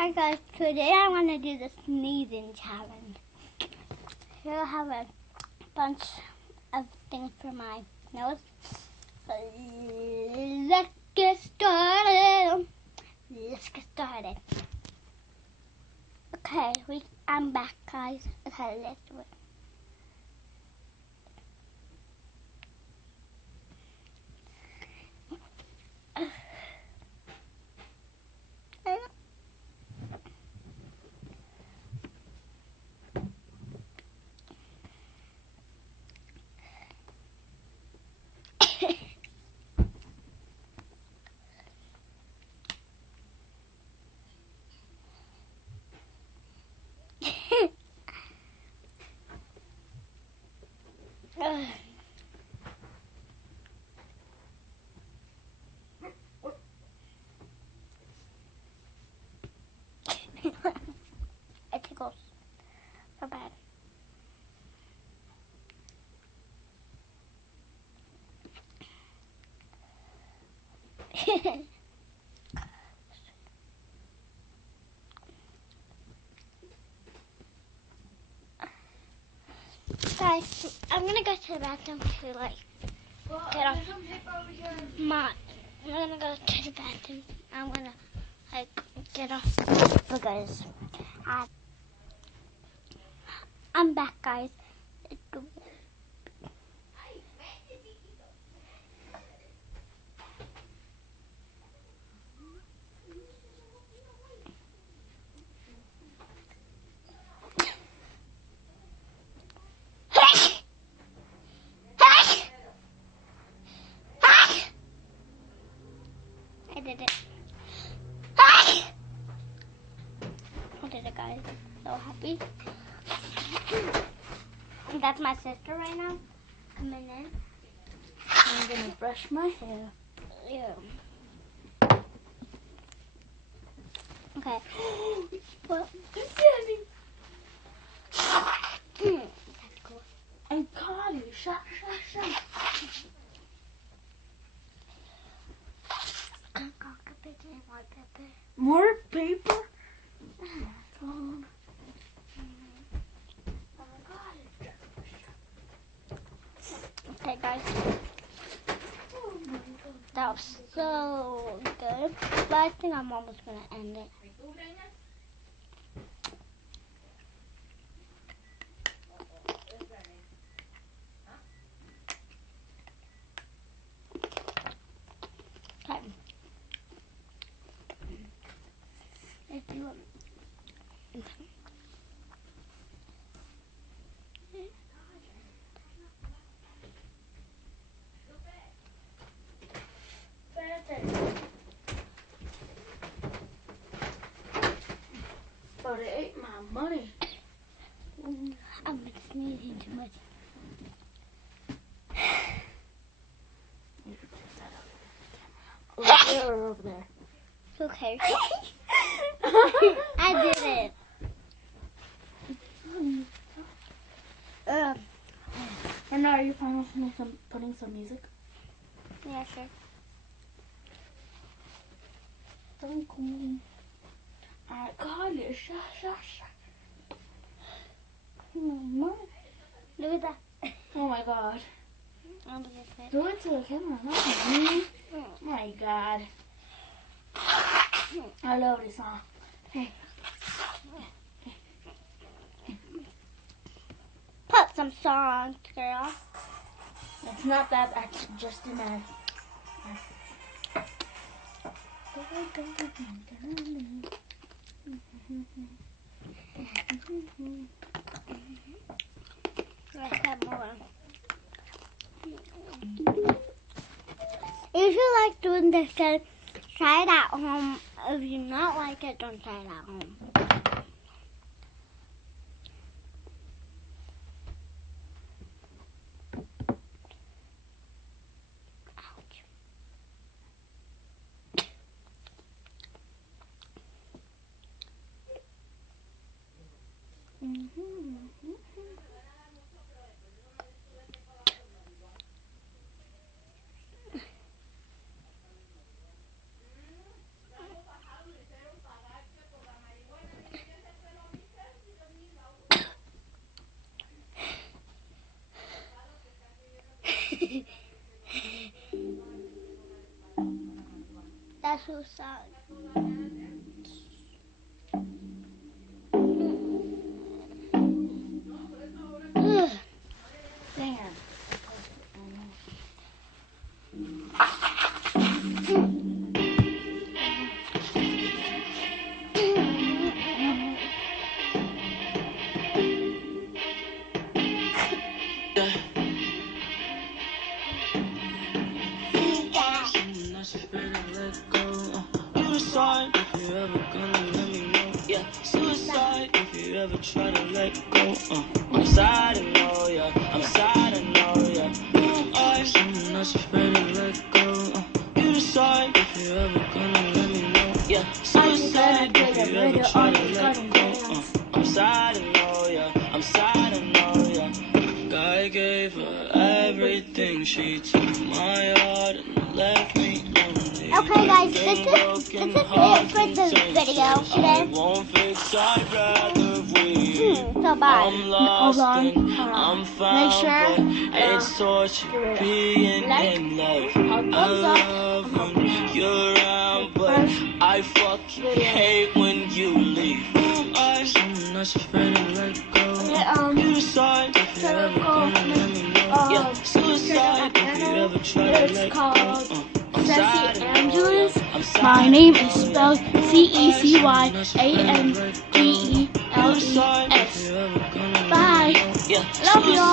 Hi guys, today I want to do the sneezing challenge. Here I have a bunch of things for my nose. Let's get started. Okay, I'm back guys. Okay, let's do it. It tickles so bad. Guys, I'm gonna go to the bathroom to get off my. I'm gonna go to the bathroom. I'm gonna get off because I'm back, guys. I did it. I did it, guys. So happy. That's my sister right now coming in. I'm gonna brush my hair. Yeah. Okay. Well, It's Daddy. That's cool. I caught it. Shut. More paper? Oh my God. Okay, guys. That was so good. But I think I'm almost going to end it. Okay. If you want. But it ate my money. I'm sneezing too much. Over there or over there? It's okay. I did it. And now are you fine with me putting some music? Yeah, sure. So cool. I caught it. Shut. Look at that. Oh my God. I'll do it. Do it to the camera, not to me. Oh my God. I love this song. Hey. Put some songs, girl. It's not that, that's just an ad. Let's have more. If you like doing this, then try it at home. If you not like it, don't try it at home. Ouch. suicide. There. Suicide if you ever gonna let me know. Yeah, suicide if you ever try to let go. I'm sad and know, yeah. I'm sad and know, yeah. I'm someone that's afraid to let go. You decide if you ever gonna let me know. Yeah, suicide if you ever try to let go. I'm sad and know, yeah. I'm sad and know, yeah. God gave her everything. She took my heart and left me lonely. Okay, guys, this is it for the video today. So bye. I'm lost Hold on. and I'm found, Make sure but it's torture being in love. I love when you're around, but I fucking hate when you leave. I'm someone that's afraid to let go. You decide if you ever gonna let me know. Yeah, suicide if you ever try to let go. Sassy Angeles. My name is spelled CECYANGELES. Bye. Love you all.